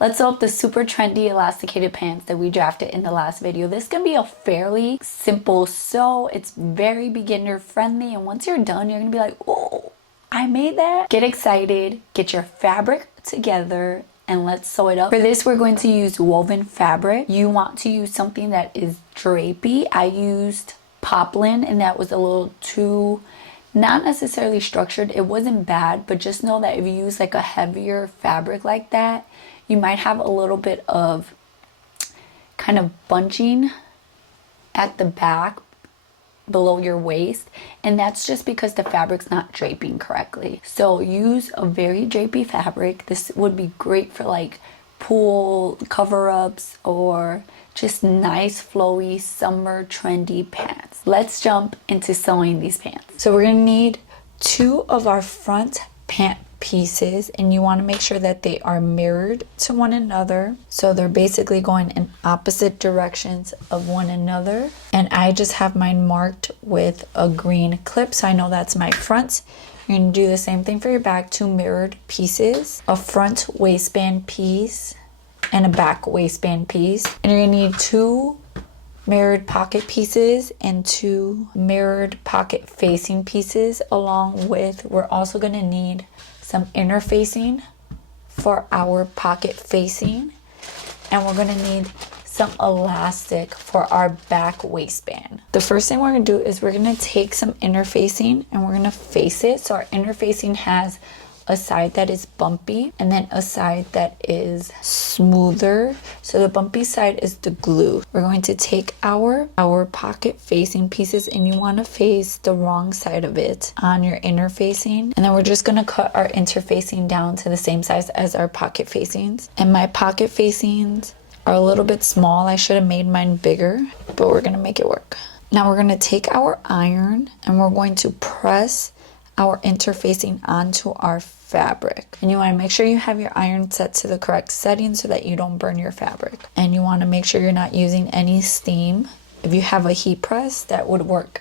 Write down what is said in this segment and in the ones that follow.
Let's sew up the super trendy elasticated pants that we drafted in the last video. This is gonna be a fairly simple sew. It's very beginner friendly, and once you're done, you're gonna be like, oh, I made that. Get excited, get your fabric together, and let's sew it up. For this, we're going to use woven fabric. You want to use something that is drapey. I used poplin, and that was a little too, not necessarily structured. It wasn't bad, but just know that if you use like a heavier fabric like that, you might have a little bit of kind of bunching at the back below your waist, and that's just because the fabric's not draping correctly. So use a very drapey fabric. This would be great for like pool cover-ups or just nice flowy summer trendy pants. Let's jump into sewing these pants. So we're gonna need 2 of our front pant pieces, and you want to make sure that they are mirrored to one another, so they're basically going in opposite directions of one another. And I just have mine marked with a green clip, so I know that's my front. You're going to do the same thing for your back. 2 mirrored pieces, a front waistband piece and a back waistband piece, and you're going to need 2 mirrored pocket pieces and 2 mirrored pocket facing pieces, along with, we're also going to need some interfacing for our pocket facing, and we're going to need some elastic for our back waistband. The first thing we're going to do is we're going to take some interfacing and we're going to face it. So our interfacing has a side that is bumpy and then a side that is smoother. So the bumpy side is the glue. We're going to take our pocket facing pieces, and you want to face the wrong side of it on your interfacing, and then we're just going to cut our interfacing down to the same size as our pocket facings. And my pocket facings are a little bit small. I should have made mine bigger, but we're going to make it work. Now we're going to take our iron and we're going to press our interfacing onto our fabric, and you want to make sure you have your iron set to the correct setting so that you don't burn your fabric, and you want to make sure you're not using any steam. If you have a heat press, that would work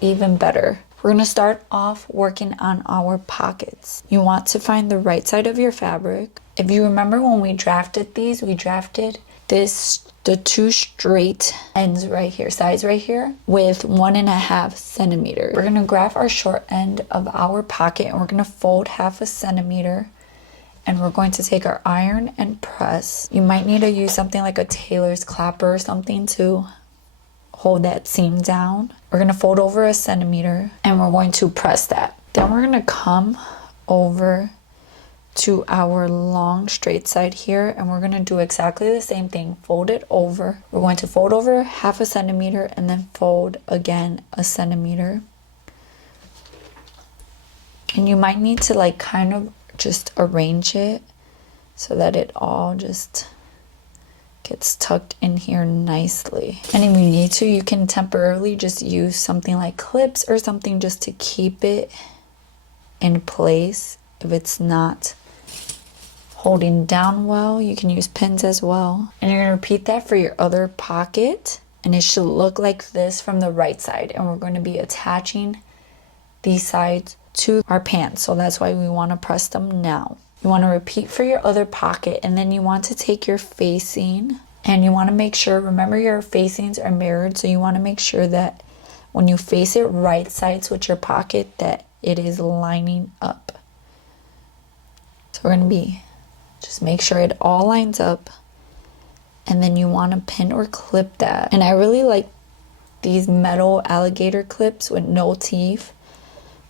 even better. We're going to start off working on our pockets. You want to find the right side of your fabric. If you remember when we drafted these, we drafted the 2 straight ends right here, sides right here, with 1.5 centimeters. We're gonna grab our short end of our pocket and we're gonna fold 0.5 centimeter, and we're going to take our iron and press. You might need to use something like a tailor's clapper or something to hold that seam down. We're gonna fold over 1 centimeter and we're going to press that. Then we're gonna come over to our long straight side here, and we're going to do exactly the same thing. Fold it over. We're going to fold over 0.5 centimeter and then fold again 1 centimeter. And you might need to like kind of just arrange it so that it all just gets tucked in here nicely. And if you need to, you can temporarily just use something like clips or something just to keep it in place. If it's not holding down well, you can use pins as well. And you're going to repeat that for your other pocket, and it should look like this from the right side. And we're going to be attaching these sides to our pants, so that's why we want to press them now. You want to repeat for your other pocket, and then you want to take your facing and you want to make sure, remember your facings are mirrored, so you want to make sure that when you face it right sides with your pocket that it is lining up. So we're going to be, just make sure it all lines up, and then you want to pin or clip that. And I really like these metal alligator clips with no teeth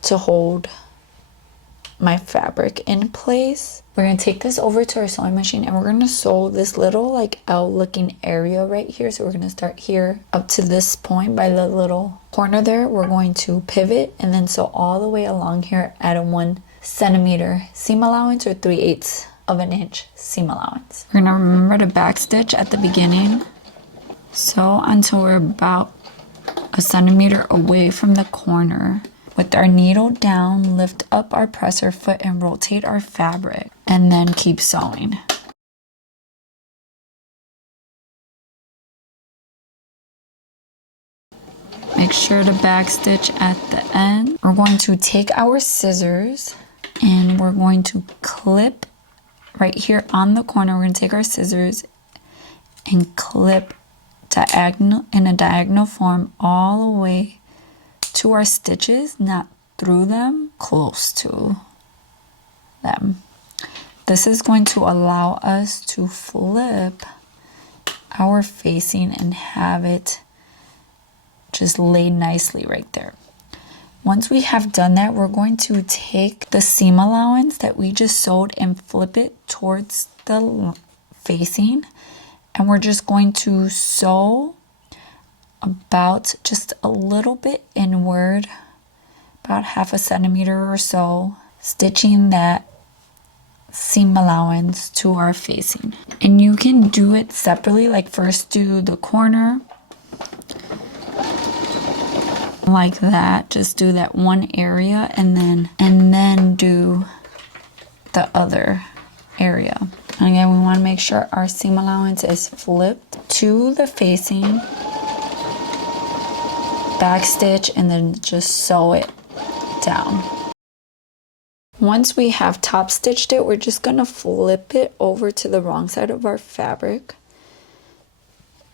to hold my fabric in place. We're going to take this over to our sewing machine and we're going to sew this little like L looking area right here. So we're going to start here up to this point by the little corner there. We're going to pivot and then sew all the way along here at a 1 centimeter seam allowance or 3/8 of an inch seam allowance. We're gonna remember to back stitch at the beginning. Sew until we're about 1 centimeter away from the corner. With our needle down, lift up our presser foot and rotate our fabric, and then keep sewing. Make sure to back stitch at the end. We're going to take our scissors and we're going to clip right here on the corner, we're going to take our scissors and clip diagonal in a diagonal form all the way to our stitches, not through them, close to them. This is going to allow us to flip our facing and have it just lay nicely right there. Once we have done that, we're going to take the seam allowance that we just sewed and flip it towards the facing, and we're just going to sew about just a little bit inward, about 1/2 centimeter or so, stitching that seam allowance to our facing. And you can do it separately, like first do the corner like that, just do that one area, and then do the other area. And again, we want to make sure our seam allowance is flipped to the facing, back stitch, and then just sew it down. Once we have top stitched it, we're just going to flip it over to the wrong side of our fabric,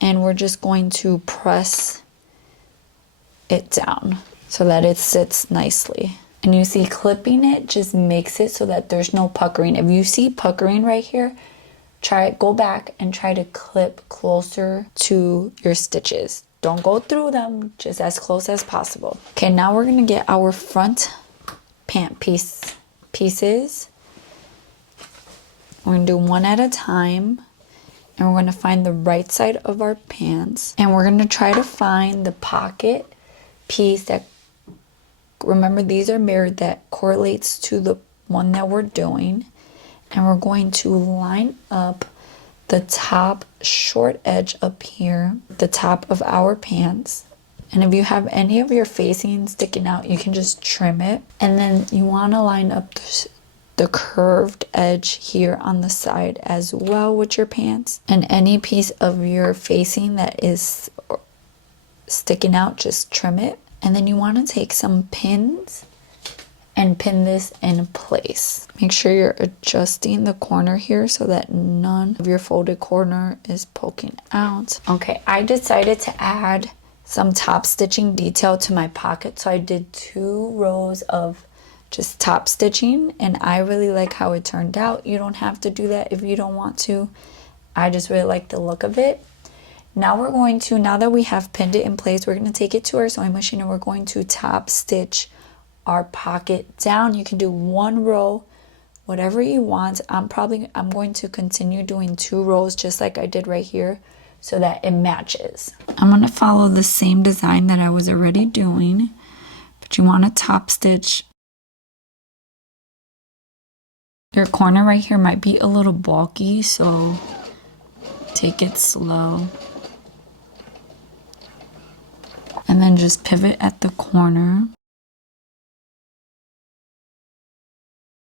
and we're just going to press it down so that it sits nicely. And you see, clipping it just makes it so that there's no puckering. If you see puckering right here, go back and try to clip closer to your stitches. Don't go through them, just as close as possible. Okay, now we're gonna get our front pant pieces. We're gonna do one at a time, and we're gonna find the right side of our pants, and we're gonna try to find the pocket piece that, remember, these are mirrored, that correlates to the one that we're doing, and we're going to line up the top short edge up here, the top of our pants. And if you have any of your facing sticking out, you can just trim it. And then you want to line up the curved edge here on the side as well with your pants. And any piece of your facing that is sticking out, just trim it. And then you want to take some pins and pin this in place. Make sure you're adjusting the corner here so that none of your folded corner is poking out. Okay, I decided to add some top stitching detail to my pocket, so I did 2 rows of just top stitching, and I really like how it turned out. You don't have to do that if you don't want to. I just really like the look of it. Now we're going to, now that we have pinned it in place, we're going to take it to our sewing machine and we're going to top stitch our pocket down. You can do 1 row, whatever you want. I'm going to continue doing 2 rows just like I did right here so that it matches. I'm going to follow the same design that I was already doing, but you want to top stitch. Your corner right here might be a little bulky, so take it slow. And then just pivot at the corner.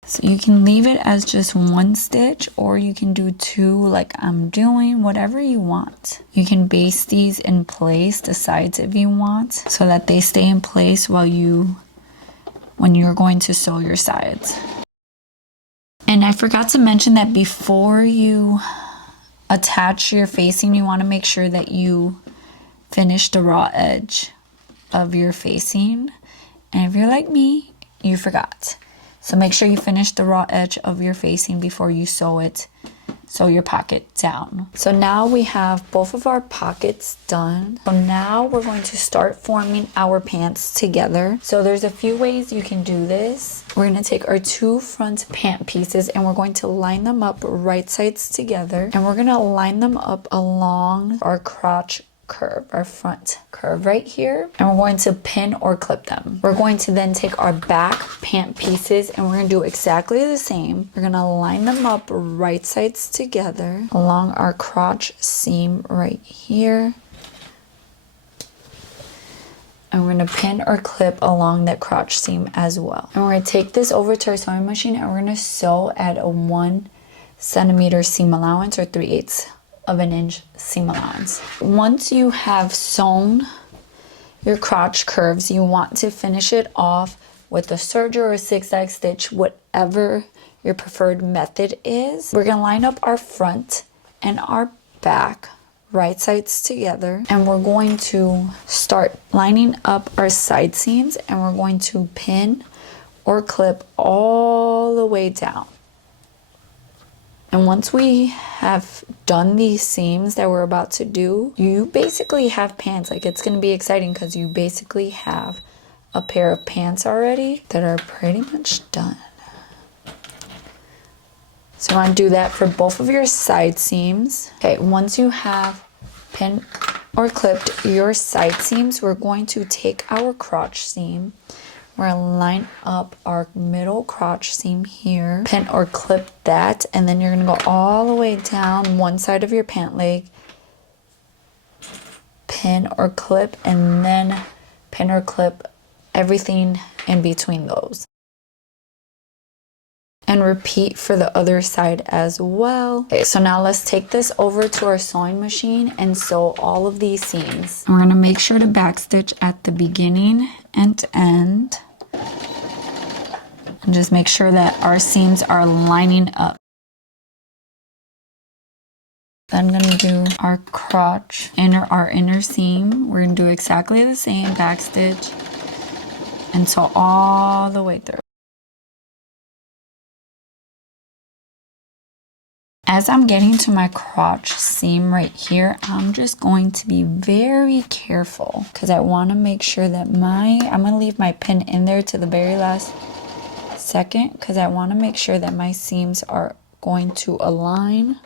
So you can leave it as just 1 stitch, or you can do 2 like I'm doing, whatever you want. You can baste these in place, the sides, if you want, so that they stay in place when you're going to sew your sides. And I forgot to mention that before you attach your facing, you want to make sure that you finish the raw edge of your facing. And if you're like me, you forgot. So make sure you finish the raw edge of your facing before you sew your pocket down. So now we have both of our pockets done. So now we're going to start forming our pants together. So there's a few ways you can do this. We're going to take our 2 front pant pieces and we're going to line them up right sides together. And we're going to line them up along our crotch curve, our front curve right here, and we're going to pin or clip them. We're going to then take our back pant pieces and we're going to do exactly the same. We're going to line them up right sides together along our crotch seam right here, and we're going to pin or clip along that crotch seam as well. And we're going to take this over to our sewing machine and we're going to sew at a 1 centimeter seam allowance, or 3/8 of an inch seam allowance. Once you have sewn your crotch curves, you want to finish it off with a serger or a zigzag stitch, whatever your preferred method is. We're gonna line up our front and our back right sides together, and we're going to start lining up our side seams, and we're going to pin or clip all the way down. And once we have done these seams that we're about to do, you basically have pants. Like, it's gonna be exciting because you basically have a pair of pants already that are pretty much done. So you want to do that for both of your side seams. Okay, once you have pinned or clipped your side seams, we're going to take our crotch seam. We're going to line up our middle crotch seam here, pin or clip that, and then you're going to go all the way down one side of your pant leg, pin or clip, and then pin or clip everything in between those. And repeat for the other side as well. Okay, so now let's take this over to our sewing machine and sew all of these seams. We're gonna make sure to backstitch at the beginning and end. And just make sure that our seams are lining up. Then I'm gonna do our crotch, our inner seam. We're gonna do exactly the same, backstitch, and sew all the way through. As I'm getting to my crotch seam right here, I'm just going to be very careful because I want to make sure that I'm going to leave my pin in there to the very last second because I want to make sure that my seams are going to align.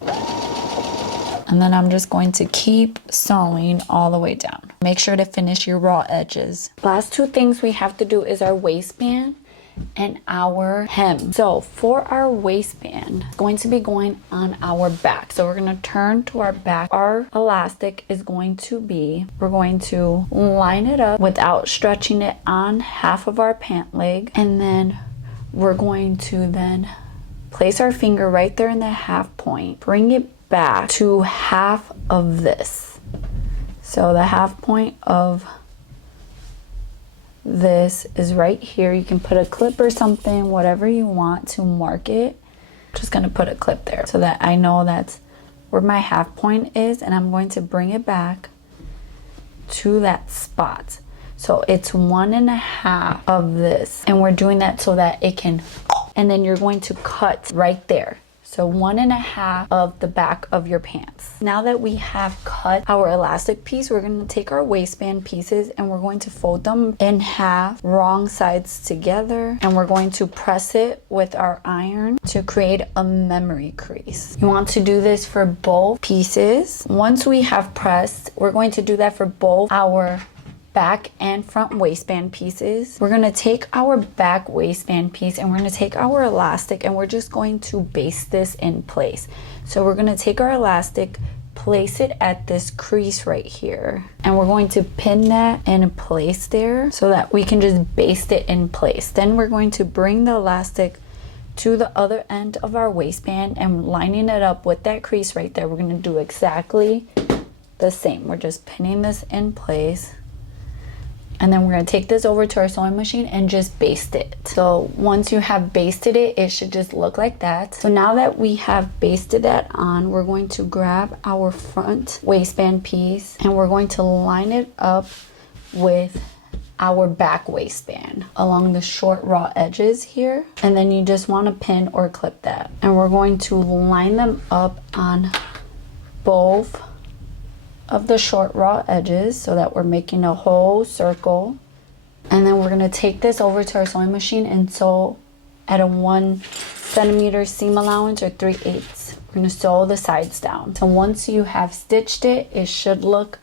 And then I'm just going to keep sewing all the way down. Make sure to finish your raw edges. Last two things we have to do is our waistband and our hem. So for our waistband, it's going to be going on our back. So we're going to turn to our back. Our elastic is going to be, we're going to line it up without stretching it on half of our pant leg. And then we're going to then place our finger right there in the half point, bring it back to half of this. So the half point of this is right here. You can put a clip or something, whatever you want to mark it. I'm just gonna put a clip there so that I know that's where my half point is, and I'm going to bring it back to that spot. So it's 1.5 of this, and we're doing that so that it can, and then you're going to cut right there. So 1.5 of the back of your pants. Now that we have cut our elastic piece, we're going to take our waistband pieces and we're going to fold them in half, wrong sides together, and we're going to press it with our iron to create a memory crease. You want to do this for both pieces. Once we have pressed, we're going to do that for both our back and front waistband pieces. We're gonna take our back waistband piece and we're gonna take our elastic and we're just going to baste this in place. So we're gonna take our elastic, place it at this crease right here, and we're going to pin that in place there so that we can just baste it in place. Then we're going to bring the elastic to the other end of our waistband and lining it up with that crease right there. We're gonna do exactly the same. We're just pinning this in place. And then we're going to take this over to our sewing machine and just baste it. So once you have basted it, it should just look like that. So now that we have basted that on, we're going to grab our front waistband piece and we're going to line it up with our back waistband along the short raw edges here. And then you just want to pin or clip that. And we're going to line them up on both of the short raw edges so that we're making a whole circle. And then we're going to take this over to our sewing machine and sew at a 1 centimeter seam allowance or 3/8. We're going to sew the sides down. So once you have stitched it, it should look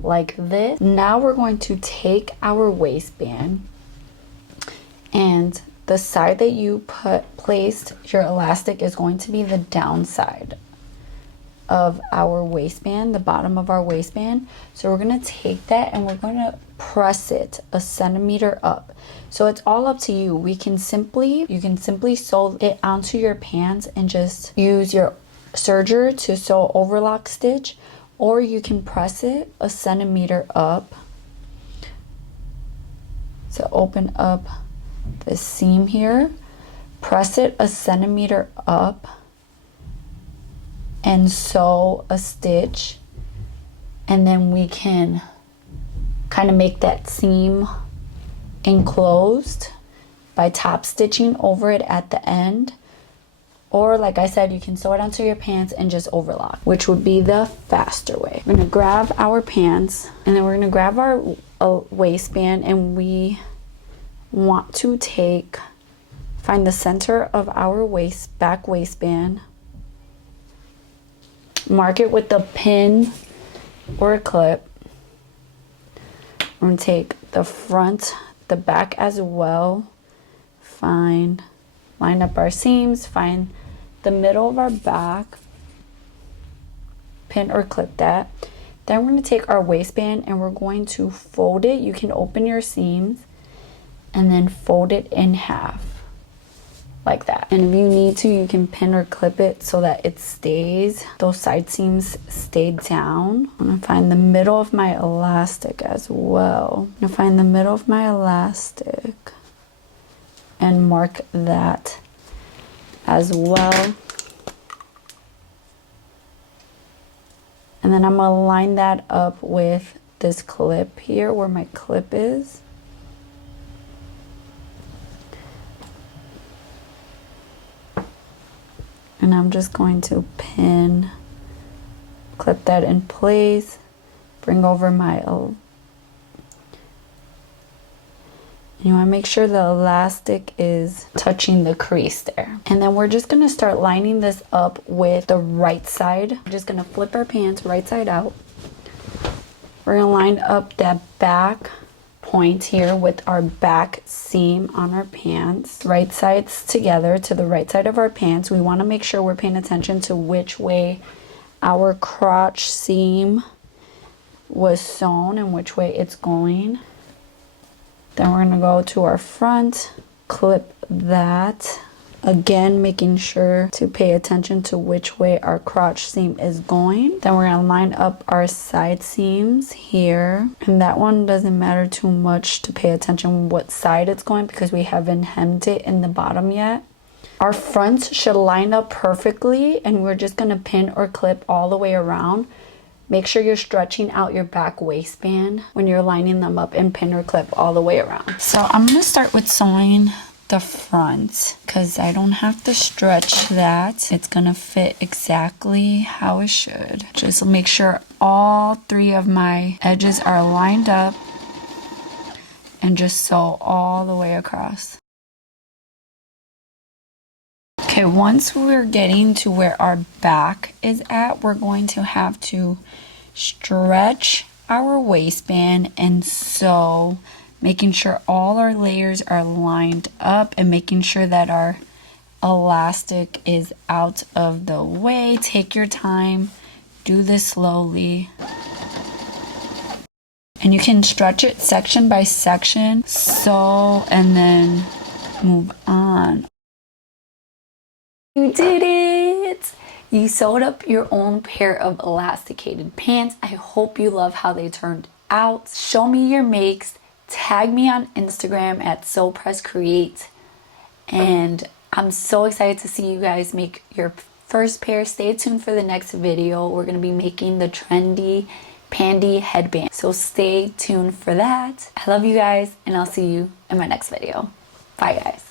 like this. Now we're going to take our waistband, and the side that you placed your elastic is going to be the downside of our waistband, the bottom of our waistband. So we're gonna take that and we're gonna press it 1 centimeter up. So it's all up to you. You can simply sew it onto your pants and just use your serger to sew overlock stitch, or you can press it 1 centimeter up to open up the seam here, press it a centimeter up, and sew a stitch, and then we can kind of make that seam enclosed by top stitching over it at the end. Or like I said, you can sew it onto your pants and just overlock, which would be the faster way. We're gonna grab our pants, and then we're gonna grab our waistband, and we want to find the center of our back waistband, mark it with a pin or a clip. We're gonna take the front, the back as well, line up our seams, find the middle of our back, pin or clip that. Then we're going to take our waistband and we're going to fold it. You can open your seams and then fold it in half like that. And if you need to, you can pin or clip it so that it stays, those side seams stay down. I'm going to find the middle of my elastic as well. I'm going to find the middle of my elastic and mark that as well. And then I'm going to line that up with this clip here where my clip is. And I'm just going to clip that in place, bring over my, you want to make sure the elastic is touching the crease there. And then we're just going to start lining this up with the right side. We're just going to flip our pants right side out. We're going to line up that back point here with our back seam on our pants. Right sides together to the right side of our pants. We want to make sure we're paying attention to which way our crotch seam was sewn and which way it's going. Then we're going to go to our front, clip that. Again, making sure to pay attention to which way our crotch seam is going. Then we're going to line up our side seams here. And that one doesn't matter too much to pay attention what side it's going because we haven't hemmed it in the bottom yet. Our fronts should line up perfectly, and we're just going to pin or clip all the way around. Make sure you're stretching out your back waistband when you're lining them up, and pin or clip all the way around. So I'm going to start with sewing the front because I don't have to stretch that. It's going to fit exactly how it should. Just make sure all three of my edges are lined up and just sew all the way across. Okay, once we're getting to where our back is at, we're going to have to stretch our waistband and sew, making sure all our layers are lined up and making sure that our elastic is out of the way. Take your time, do this slowly. And you can stretch it section by section, sew, and then move on. You did it! You sewed up your own pair of elasticated pants. I hope you love how they turned out. Show me your makes. Tag me on Instagram at SewPressCreate. And I'm so excited to see you guys make your first pair. Stay tuned for the next video. We're going to be making the trendy pandy headband. So stay tuned for that. I love you guys, and I'll see you in my next video. Bye, guys.